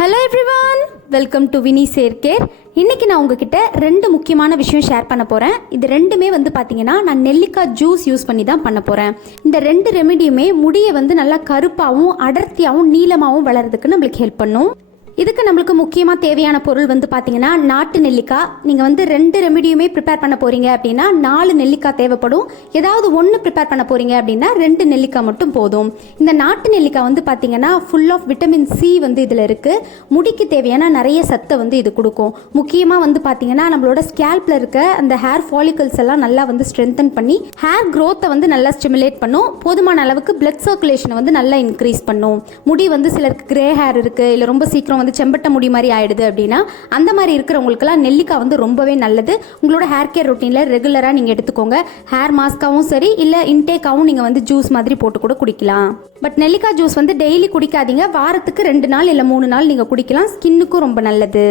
Hello everyone, welcome to வினி சேர்க்கேர். இன்றைக்கி நான் உங்ககிட்ட ரெண்டு முக்கியமான விஷயம் ஷேர் பண்ண போகிறேன். இது ரெண்டுமே பார்த்தீங்கன்னா நான் நெல்லிக்காய் ஜூஸ் யூஸ் பண்ணி தான் பண்ண போகிறேன். இந்த ரெண்டு ரெமிடியுமே முடியை நல்லா கருப்பாகவும் அடர்த்தியாகவும் நீளமாகவும் வளர்கிறதுக்கு நம்மளுக்கு ஹெல்ப் பண்ணும். இதுக்கு நம்மளுக்கு முக்கியமாக தேவையான பொருள் பார்த்தீங்கன்னா நாட்டு நெல்லிக்காய். நீங்கள் ரெண்டு ரெமிடியுமே ப்ரிப்பேர் பண்ண போகிறீங்க அப்படின்னா 4 நெல்லிக்காய் தேவைப்படும். ஏதாவது ஒன்று ப்ரிப்பேர் பண்ண போகிறீங்க அப்படின்னா 2 நெல்லிக்காய் மட்டும் போதும். இந்த நாட்டு நெல்லிக்காய் பார்த்தீங்கன்னா ஃபுல் ஆஃப் விட்டமின் சி இதில் இருக்குது. முடிக்கு தேவையான நிறைய சத்தை இது கொடுக்கும். முக்கியமாக பார்த்தீங்கன்னா நம்மளோட ஸ்கேல்பில் இருக்க அந்த ஹேர் ஃபாலிகல்ஸ் எல்லாம் நல்லா ஸ்ட்ரென்தன் பண்ணி ஹேர் க்ரோத்தை நல்லா ஸ்டிமுலேட் பண்ணும். போதுமான அளவுக்கு பிளட் சர்க்குலேஷனை நல்லா இன்க்ரீஸ் பண்ணும். முடி சிலருக்கு கிரே ஹேர் இருக்குது, இல்லை ரொம்ப சீக்கிரம் செம்பட்ட முடி மாதிரி ஆயிடுது அப்படின்னா அந்த மாதிரி இருக்கிறவங்களுக்குலாம் நெல்லிக்காய் ரொம்பவே நல்லது. உங்களோட ஹேர் கேர் ரொட்டீனில் ரெகுலராக நீங்கள் எடுத்துக்கோங்க. ஹேர் மாஸ்காவும் சரி, இல்லை இன்டேக்காவும் நீங்கள் ஜூஸ் மாதிரி போட்டு கூட குடிக்கலாம். பட் நெல்லிக்காய் ஜூஸ் டெய்லி குடிக்காதீங்க. வாரத்துக்கு 2 நாள் இல்லை 3 நாள் நீங்கள் குடிக்கலாம். ஸ்கின்னுக்கும் ரொம்ப நல்லது.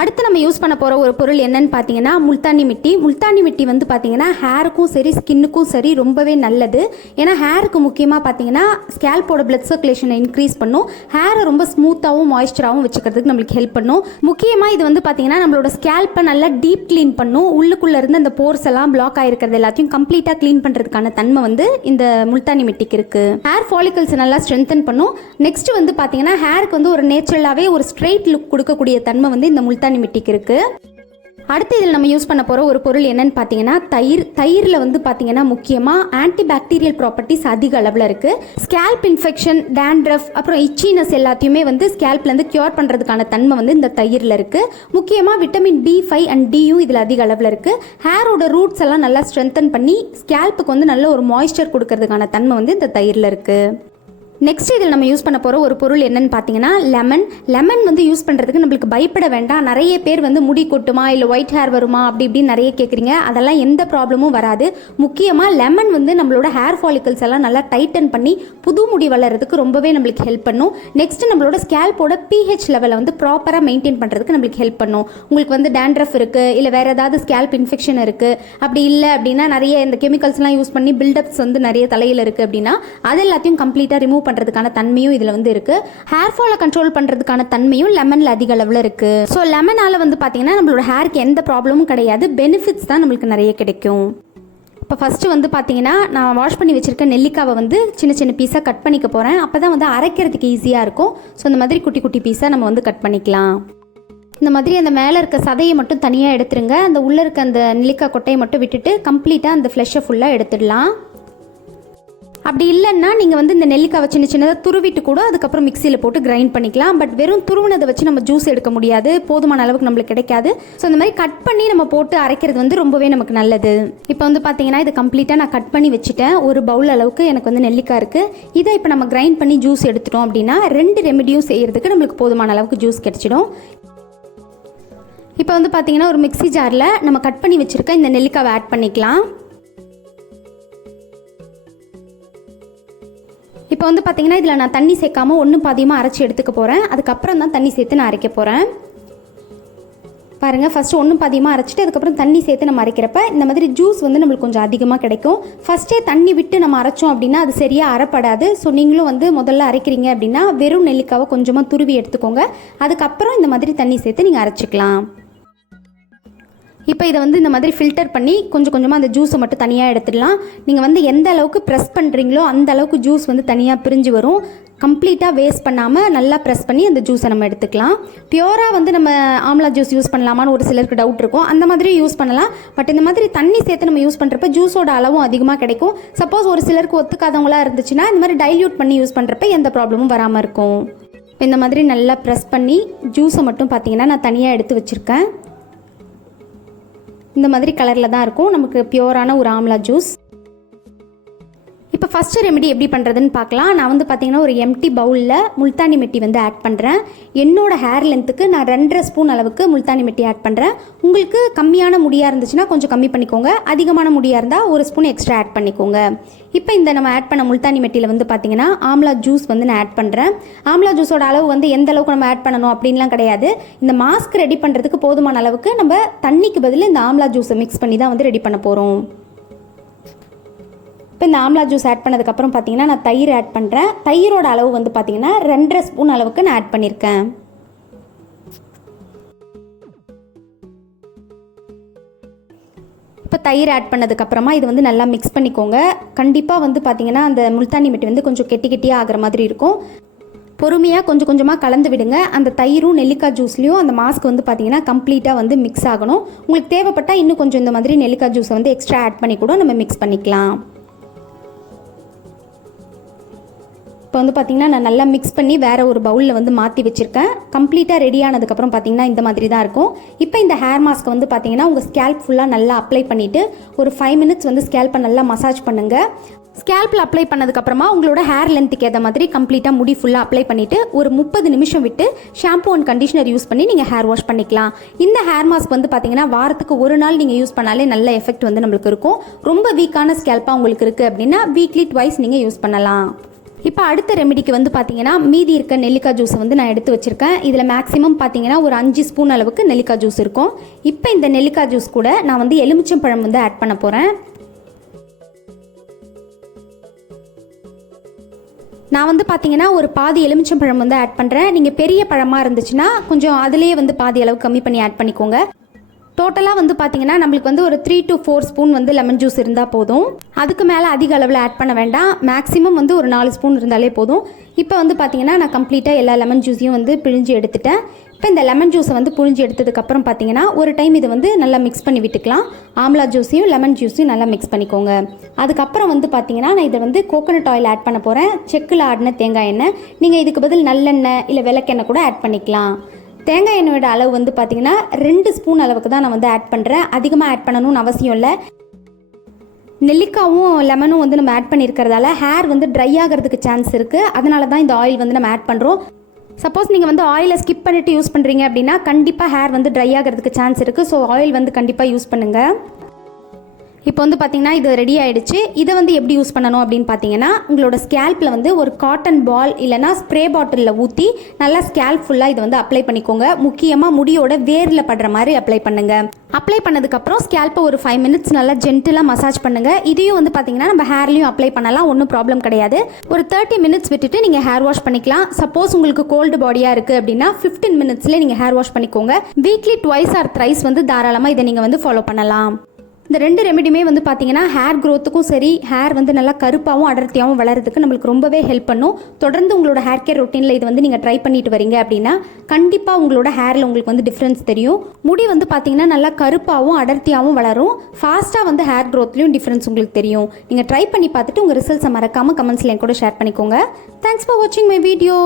அடுத்து நம்ம யூஸ் பண்ண போகிற ஒரு பொருள் என்னன்னு பார்த்தீங்கன்னா முல்தானி மிட்டி. முல்தானி மிட்டி பார்த்தீங்கன்னா ஹேருக்கும் சரி ஸ்கின்னுக்கும் சரி ரொம்பவே நல்லது. ஏன்னா ஹேருக்கு முக்கியமாக பார்த்தீங்கன்னா ஸ்கேல்போட பிளட் சர்க்குலேஷனை இன்க்ரீஸ் பண்ணும். ஹேரை ரொம்ப ஸ்மூத்தாகவும் மாய்ஸ்சராகவும் வச்சுக்கிறதுக்கு நம்மளுக்கு ஹெல்ப் பண்ணும். முக்கியமாக இது பார்த்தீங்கன்னா நம்மளோட ஸ்கேல்பை நல்லா டீப் க்ளீன் பண்ணும். உள்ளுக்குள்ளே இருந்து அந்த போர்ஸ் எல்லாம் பிளாக் ஆகிருக்கிறது எல்லாத்தையும் கம்ப்ளீட்டாக க்ளீன் பண்ணுறதுக்கான தன்மை இந்த முல்தானி மிட்டிக்கு இருக்குது. ஹேர் ஃபாலிகல்ஸ் நல்லா ஸ்ட்ரென்தன் பண்ணும். நெக்ஸ்ட் பார்த்தீங்கன்னா ஹேருக்கு ஒரு நேச்சுரலாகவே ஒரு ஸ்ட்ரெயிட் லுக் கொடுக்கக்கூடிய தன்மை இந்த முல்தானி மிட்டிக்கு இருக்கு. அடுத்து இதில் நம்ம யூஸ் பண்ண போகிற ஒரு பொருள் என்னன்னு பார்த்தீங்கன்னா தயிர். தயிரில் பார்த்தீங்கன்னா முக்கியமாக ஆன்டி பாக்டீரியல் ப்ராப்பர்ட்டிஸ் அதிக அளவில் இருக்குது. ஸ்கேல்ப் இன்ஃபெக்ஷன், டேண்ட்ரஃப், அப்புறம் இச்சினஸ் எல்லாத்தையுமே ஸ்கேல்ப்லேருந்து க்யூர் பண்ணுறதுக்கான தன்மை இந்த தயிரில் இருக்குது. முக்கியமாக விட்டமின் B5 அண்ட் Dயும் இதில் அதிக அளவில் இருக்குது. ஹேரோட ரூட்ஸ் எல்லாம் நல்லா ஸ்ட்ரென்தன் பண்ணி ஸ்கேல்ப்புக்கு நல்ல ஒரு மாய்ஸ்சர் கொடுக்கறதுக்கான தன்மை இந்த தயிரில் இருக்குது. நெக்ஸ்ட் இதில் நம்ம யூஸ் பண்ண போகிற ஒரு பொருள் என்னன்னு பார்த்தீங்கன்னா லெமன். லெமன் யூஸ் பண்ணுறதுக்கு நம்மளுக்கு பயப்பட வேண்டாம். நிறைய பேர் முடி கொட்டுமா இல்லை ஒயிட் ஹேர் வருமா அப்படி இப்படின்னு நிறைய கேட்குறீங்க. அதெல்லாம் எந்த ப்ராப்ளமும் வராது. முக்கியமாக லெமன் நம்மளோட ஹேர் ஃபாலிகல்ஸ் எல்லாம் நல்லா டைட்டன் பண்ணி புது முடி வளர்கிறதுக்கு ரொம்பவே நம்மளுக்கு ஹெல்ப் பண்ணும். நெக்ஸ்ட் நம்மளோட ஸ்கேல்போட pH லெவலை ப்ராப்பராக மெயின்டைன் பண்ணுறதுக்கு நம்மளுக்கு ஹெல்ப் பண்ணும். உங்களுக்கு டேண்ட்ரஃப் இருக்குது, இல்லை வேறு ஏதாவது ஸ்கேல்ப் இன்ஃபெக்ஷன் இருக்குது, அப்படி இல்லை அப்படின்னா நிறைய இந்த கெமிக்கல்ஸ்லாம் யூஸ் பண்ணி பில்டப்ஸ் நிறைய தலையில் இருக்குது அப்படின்னா அது எல்லாத்தையும் கம்ப்ளீட்டாக ரிமூவ் பண்றதுக்கான தன்மையும் இதுல இருக்கு. ஹேர் ஃபாலை கண்ட்ரோல் பண்றதுக்கான தன்மையும் லெமன்ல அதிக அளவுல இருக்கு. சோ லெமனால பாத்தீங்கன்னா நம்மளோட ஹேருக்கு எந்த ப்ராப்ளமும் கிடையாது. பெனிஃபிட்ஸ் தான் நம்மளுக்கு நிறைய கிடைக்கும். இப்போ ஃபஸ்ட்டு பார்த்தீங்கன்னா நான் வாஷ் பண்ணி வச்சுருக்க நெல்லிக்காவை சின்ன சின்ன பீஸாக கட் பண்ணிக்க போகிறேன். அப்போ தான் அரைக்கிறதுக்கு ஈஸியாக இருக்கும். ஸோ இந்த மாதிரி குட்டி குட்டி பீஸாக நம்ம கட் பண்ணிக்கலாம். இந்த மாதிரி அந்த மேலே இருக்க சதையை மட்டும் தனியாக எடுத்துருங்க. அந்த உள்ளே இருக்க அந்த நெல்லிக்காய் கொட்டையை மட்டும் விட்டுட்டு கம்ப்ளீட்டாக அந்த ஃப்ளெஷ்ஷை ஃபுல்லாக எடுத்துடலாம். அப்படி இல்லைன்னா நீங்கள் இந்த நெல்லிக்காவை சின்ன சின்னதாக துருவிட்டு கூட அதுக்கப்புறம் மிக்சியில் போட்டு கிரைண்ட் பண்ணிக்கலாம். பட் வெறும் துருவினதை வச்சு நம்ம ஜூஸ் எடுக்க முடியாது, போதுமான அளவுக்கு நம்மளுக்கு கிடைக்காது. ஸோ இந்த மாதிரி கட் பண்ணி நம்ம போட்டு அரைக்கிறது ரொம்பவே நமக்கு நல்லது. இப்போ பார்த்தீங்கன்னா இது கம்ப்ளீட்டாக நான் கட் பண்ணி வச்சுட்டேன். ஒரு பவுல் அளவுக்கு எனக்கு நெல்லிக்காய் இருக்குது. இதை இப்போ நம்ம கிரைண்ட் பண்ணி ஜூஸ் எடுத்துட்டோம் அப்படின்னா 2 ரெமிடியும் செய்கிறதுக்கு நம்மளுக்கு போதுமான அளவுக்கு ஜூஸ் கிடைச்சிடும். இப்போ பார்த்தீங்கன்னா ஒரு மிக்சி ஜாரில் நம்ம கட் பண்ணி வச்சுருக்க இந்த நெல்லிக்காவை ஆட் பண்ணிக்கலாம். இப்போ பார்த்தீங்கன்னா இதில் நான் தண்ணி சேர்க்காமல் ஒன்றும் பாதியமாக அரைச்சி எடுத்துக்க போகிறேன். அதுக்கப்புறம் தான் தண்ணி சேர்த்து நான் அரைக்க போகிறேன். பாருங்கள், ஃபஸ்ட்டு ஒன்றும் பாதியமாக அரைச்சிட்டு அதுக்கப்புறம் தண்ணி சேர்த்து நம்ம அரைக்கிறப்ப இந்த மாதிரி ஜூஸ் நம்மளுக்கு கொஞ்சம் அதிகமாக கிடைக்கும். ஃபஸ்ட்டே தண்ணி விட்டு நம்ம அரைச்சோம் அப்படின்னா அது சரியாக அரைப்படாது. ஸோ நீங்களும் முதல்ல அரைக்கிறீங்க அப்படின்னா வெறும் நெல்லிக்காவை கொஞ்சமாக துருவி எடுத்துக்கோங்க. அதுக்கப்புறம் இந்த மாதிரி தண்ணி சேர்த்து நீங்கள் அரைச்சிக்கலாம். இப்போ இதை இந்த மாதிரி ஃபில்டர் பண்ணி கொஞ்சம் கொஞ்சமாக அந்த ஜூஸை மட்டும் தனியாக எடுத்துடலாம். நீங்கள் எந்த அளவுக்கு ப்ரெஸ் பண்ணுறீங்களோ அந்த அளவுக்கு ஜூஸ் தனியாக பிரிஞ்சு வரும். கம்ப்ளீட்டாக வேஸ்ட் பண்ணாமல் நல்லா ப்ரெஸ் பண்ணி அந்த ஜூஸை நம்ம எடுத்துக்கலாம். பியூராக நம்ம ஆம்லா ஜூஸ் யூஸ் பண்ணலாமான்னு ஒரு சிலருக்கு டவுட் இருக்கும். அந்த மாதிரி யூஸ் பண்ணலாம். பட் இந்த மாதிரி தண்ணி சேர்த்து நம்ம யூஸ் பண்ணுறப்ப ஜூஸோட அளவும் அதிகமாக கிடைக்கும். சப்போஸ் ஒரு சிலருக்கு ஒத்துக்காதவங்களா இருந்துச்சுன்னா இந்த மாதிரி டைல்யூட் பண்ணி யூஸ் பண்ணுறப்ப எந்த ப்ராப்ளமும் வராமல் இருக்கும். இந்த மாதிரி நல்லா ப்ரெஸ் பண்ணி ஜூஸை மட்டும் பார்த்தீங்கன்னா நான் தனியாக எடுத்து வச்சுருக்கேன். இந்த மாதிரி கலரில் தான் இருக்கும் நமக்கு பியூரான ஒரு ஆம்லா ஜூஸ். இப்போ ஃபஸ்ட்டு ரெமெடி எப்படி பண்ணுறதுன்னு பார்க்கலாம். நான் பார்த்தீங்கன்னா ஒரு எம்டி பவுலில் முல்தானி மிட்டி ஆட் பண்ணுறேன். என்னோடய ஹேர் லென்த்துக்கு நான் 2.5 ஸ்பூன் அளவுக்கு முல்தானி மிட்டி ஆட் பண்ணுறேன். உங்களுக்கு கம்மியான முடியாக இருந்துச்சுன்னா கொஞ்சம் கம்மி பண்ணிக்கோங்க. அதிகமான முடியாக இருந்தால் 1 ஸ்பூன் எக்ஸ்ட்ரா ஆட் பண்ணிக்கோங்க. இப்போ இந்த நம்ம ஆட் பண்ண முல்தானி மிட்டியில் பார்த்தீங்கன்னா ஆம்லா ஜூஸ் நான் ஆட் பண்ணுறேன். ஆம்லா ஜூஸோட அளவு எந்த அளவுக்கு நம்ம ஆட் பண்ணணும் அப்படின்லாம் கிடையாது. இந்த மாஸ்க் ரெடி பண்ணுறதுக்கு போதுமான அளவுக்கு நம்ம தண்ணிக்கு பதில் இந்த ஆம்லா ஜூஸை மிக்ஸ் பண்ணி தான் ரெடி பண்ண போகிறோம். இப்போ இந்த ஆம்லா ஜூஸ் ஆட் பண்ணதுக்கப்புறம் பார்த்தீங்கன்னா நான் தயிர் ஆட் பண்ணுறேன். தயிரோட அளவு பார்த்தீங்கன்னா 2.5 ஸ்பூன் அளவுக்கு நான் ஆட் பண்ணியிருக்கேன். இப்போ தயிர் ஆட் பண்ணதுக்கப்புறமா இது வந்து நல்லா மிக்ஸ் பண்ணிக்கோங்க. கண்டிப்பாக வந்து பார்த்திங்கன்னா அந்த முல்தானி மிட்டி வந்து கொஞ்சம் கெட்டி கெட்டியாக ஆகிற மாதிரி இருக்கும். பொறுமையாக கொஞ்சம் கொஞ்சமாக கலந்து விடுங்க. அந்த தயிரும் நெல்லிக்காய் ஜூஸ்லேயும் அந்த மாஸ்க் வந்து பார்த்திங்கன்னா கம்ப்ளீட்டாக வந்து மிக்ஸ் ஆகணும். உங்களுக்கு தேவைப்பட்டால் இன்னும் கொஞ்சம் இந்த மாதிரி நெல்லிக்காய் ஜூஸை வந்து எக்ஸ்ட்ரா ஆட் பண்ணி கூட நம்ம மிக்ஸ் பண்ணிக்கலாம். இப்போ வந்து பார்த்திங்கன்னா நான் நல்லா மிக்ஸ் பண்ணி வேறு ஒரு பவுலில் வந்து மாற்றி வச்சுருக்கேன். கம்ப்ளீட்டாக ரெடி ஆனதுக்கப்புறம் பார்த்திங்கன்னா இந்த மாதிரி தான் இருக்கும். இப்போ இந்த ஹேர் மாஸ்க்கை வந்து பார்த்திங்கன்னா உங்கள் ஸ்கேல்ப் ஃபுல்லாக நல்லா அப்ளை பண்ணிவிட்டு ஒரு 5 மினிட்ஸ் வந்து ஸ்கேல்ப்பை நல்லா மசாஜ் பண்ணுங்கள். ஸ்கேல்பில் அப்ளை பண்ணதுக்கப்புறமா உங்களோட ஹேர் லென்த்துக்கு ஏற்ற மாதிரி கம்ப்ளீட்டாக முடி ஃபுல்லாக அப்ளை பண்ணிவிட்டு ஒரு 30 நிமிஷம் விட்டு ஷாம்பூ அண்ட் கண்டிஷனர் யூஸ் பண்ணி நீங்கள் ஹேர் வாஷ் பண்ணிக்கலாம். இந்த ஹேர் மாஸ்க் வந்து பார்த்தீங்கன்னா வாரத்துக்கு ஒரு நாள் நீங்கள் யூஸ் பண்ணாலே நல்ல எஃபெக்ட் வந்து நம்மளுக்கு இருக்கும். ரொம்ப வீக்கான ஸ்கேல்ப்பாக உங்களுக்கு இருக்குது அப்படின்னா வீக்லி ட்வைஸ் நீங்கள் யூஸ் பண்ணலாம். இப்போ அடுத்த ரெமெடிக்கு வந்து பார்த்தீங்கன்னா மீதி இருக்க நெல்லிக்காய் ஜூஸை வந்து நான் எடுத்து வச்சுருக்கேன். இதில் மேக்ஸிமம் பார்த்தீங்கன்னா ஒரு 5 ஸ்பூன் அளவுக்கு நெல்லிக்காய் ஜூஸ் இருக்கும். இப்போ இந்த நெல்லிக்காய் ஜூஸ் கூட நான் வந்து எலுமிச்சம்பழம் வந்து ஆட் பண்ண போகிறேன். நான் வந்து பார்த்தீங்கன்னா ஒரு பாதி எலுமிச்சம்பழம் வந்து ஆட் பண்ணுறேன். நீங்கள் பெரிய பழமாக இருந்துச்சுன்னா கொஞ்சம் அதிலேயே வந்து பாதி அளவு கம்மி பண்ணி ஆட் பண்ணிக்கோங்க. டோட்டலாக வந்து பார்த்தீங்கன்னா நம்மளுக்கு வந்து ஒரு 3 to 4 ஸ்பூன் வந்து லெமன் ஜூஸ் இருந்தால் போதும். அதுக்கு மேலே அதிக அளவில் ஆட் பண்ண வேண்டாம். மேக்ஸிமம் வந்து ஒரு 4 ஸ்பூன் இருந்தாலே போதும். இப்போ வந்து பார்த்தீங்கன்னா நான் கம்ப்ளீட்டாக எல்லா லெமன் ஜூஸையும் வந்து பிழிஞ்சு எடுத்துட்டேன். இப்போ இந்த லெமன் ஜூஸை வந்து புழிஞ்சு எடுத்ததுக்கப்புறம் பார்த்தீங்கன்னா ஒரு டைம் இதை வந்து நல்லா மிக்ஸ் பண்ணி விட்டுக்கலாம். ஆம்லா ஜூஸையும் லெமன் ஜூஸையும் நல்லா மிக்ஸ் பண்ணிக்கோங்க. அதுக்கப்புறம் வந்து பார்த்தீங்கன்னா நான் இதை வந்து கோகோனட் ஆயில் ஆட் பண்ண போகிறேன். செக்கில் ஆடின தேங்காய் எண்ணெய். நீங்கள் இதுக்கு பதில் நல்லெண்ணெய் இல்லை விளக்கெண்ணெய் கூட ஆட் பண்ணிக்கலாம். தேங்காய் எண்ணெயோட அளவு வந்து பார்த்தீங்கன்னா 2 ஸ்பூன் அளவுக்கு தான் நான் வந்து ஆட் பண்ணுறேன். அதிகமாக ஆட் பண்ணணும்னு அவசியம் இல்லை. நெல்லிக்காவும் லெமனும் வந்து நம்ம ஆட் பண்ணியிருக்கிறதால ஹேர் வந்து ட்ரை ஆகிறதுக்கு சான்ஸ் இருக்குது. அதனால தான் இந்த ஆயில் வந்து நம்ம ஆட் பண்ணுறோம். சப்போஸ் நீங்கள் வந்து ஆயிலை ஸ்கிப் பண்ணிவிட்டு யூஸ் பண்ணுறீங்க அப்படின்னா கண்டிப்பாக ஹேர் வந்து ட்ரை ஆகிறதுக்கு சான்ஸ் இருக்குது. ஸோ ஆயில் வந்து கண்டிப்பாக யூஸ் பண்ணுங்கள். இப்போ வந்து பார்த்தீங்கன்னா இது ரெடி ஆகிடுச்சு. இதை வந்து எப்படி யூஸ் பண்ணணும் அப்படின்னு பார்த்தீங்கன்னா உங்களோட ஸ்கேல்பில் வந்து ஒரு காட்டன் பால் இல்லைனா ஸ்ப்ரே பாட்டிலில் ஊற்றி நல்லா ஸ்கேல்ப் ஃபுல்லாக இதை வந்து அப்ளை பண்ணிக்கோங்க. முக்கியமாக முடியோட வேரில் படுற மாதிரி அப்ளை பண்ணுங்கள். அப்ளை பண்ணதுக்கப்புறம் ஸ்கேல்ப்பை ஒரு 5 மினிட்ஸ் நல்லா ஜென்டிலாக மசாஜ் பண்ணுங்கள். இதையும் வந்து பார்த்தீங்கன்னா நம்ம ஹேர்லையும் அப்ளை பண்ணலாம், ஒன்றும் ப்ராப்ளம் கிடையாது. ஒரு 30 மினிட்ஸ் விட்டுட்டு நீங்கள் ஹேர் வாஷ் பண்ணிக்கலாம். சப்போஸ் உங்களுக்கு கோல்டு பாடியாக இருக்குது அப்படின்னா 15 மினிட்ஸ்லேயே நீங்கள் ஹேர் வாஷ் பண்ணிக்கோங்க. வீக்லி ட்வைஸ் ஆர் த்ரைஸ் வந்து தாராளமாக இதை நீங்கள் வந்து ஃபாலோ பண்ணலாம். இந்த 2 ரெமெடியுமே வந்து பார்த்தீங்கன்னா ஹேர் க்ரோத்துக்கும் சரி, ஹேர் வந்து நல்லா கருப்பாகவும் அடர்த்தியாகவும் வளர்கிறதுக்கு நம்மளுக்கு ரொம்பவே ஹெல்ப் பண்ணும். தொடர்ந்து உங்களோட ஹேர் கேர் ரொட்டீனில் இது வந்து நீங்கள் ட்ரை பண்ணிட்டு வரீங்க அப்படின்னா கண்டிப்பாக உங்களோட ஹேரில் உங்களுக்கு வந்து டிஃப்ரென்ஸ் தெரியும். முடி வந்து பார்த்தீங்கன்னா நல்லா கருப்பாகவும் அடர்த்தியாகவும் வளரும். ஃபாஸ்ட்டாக வந்து ஹேர் க்ரோத்லையும் டிஃப்ரென்ஸ் உங்களுக்கு தெரியும். நீங்கள் ட்ரை பண்ணி பார்த்துட்டு உங்கள் ரிசல்ட்ஸை மறக்காமல் கமெண்ட்ஸில் என் கூட ஷேர் பண்ணிக்கோங்க. தேங்க்ஸ் ஃபார் வாட்சிங் மை வீடியோ.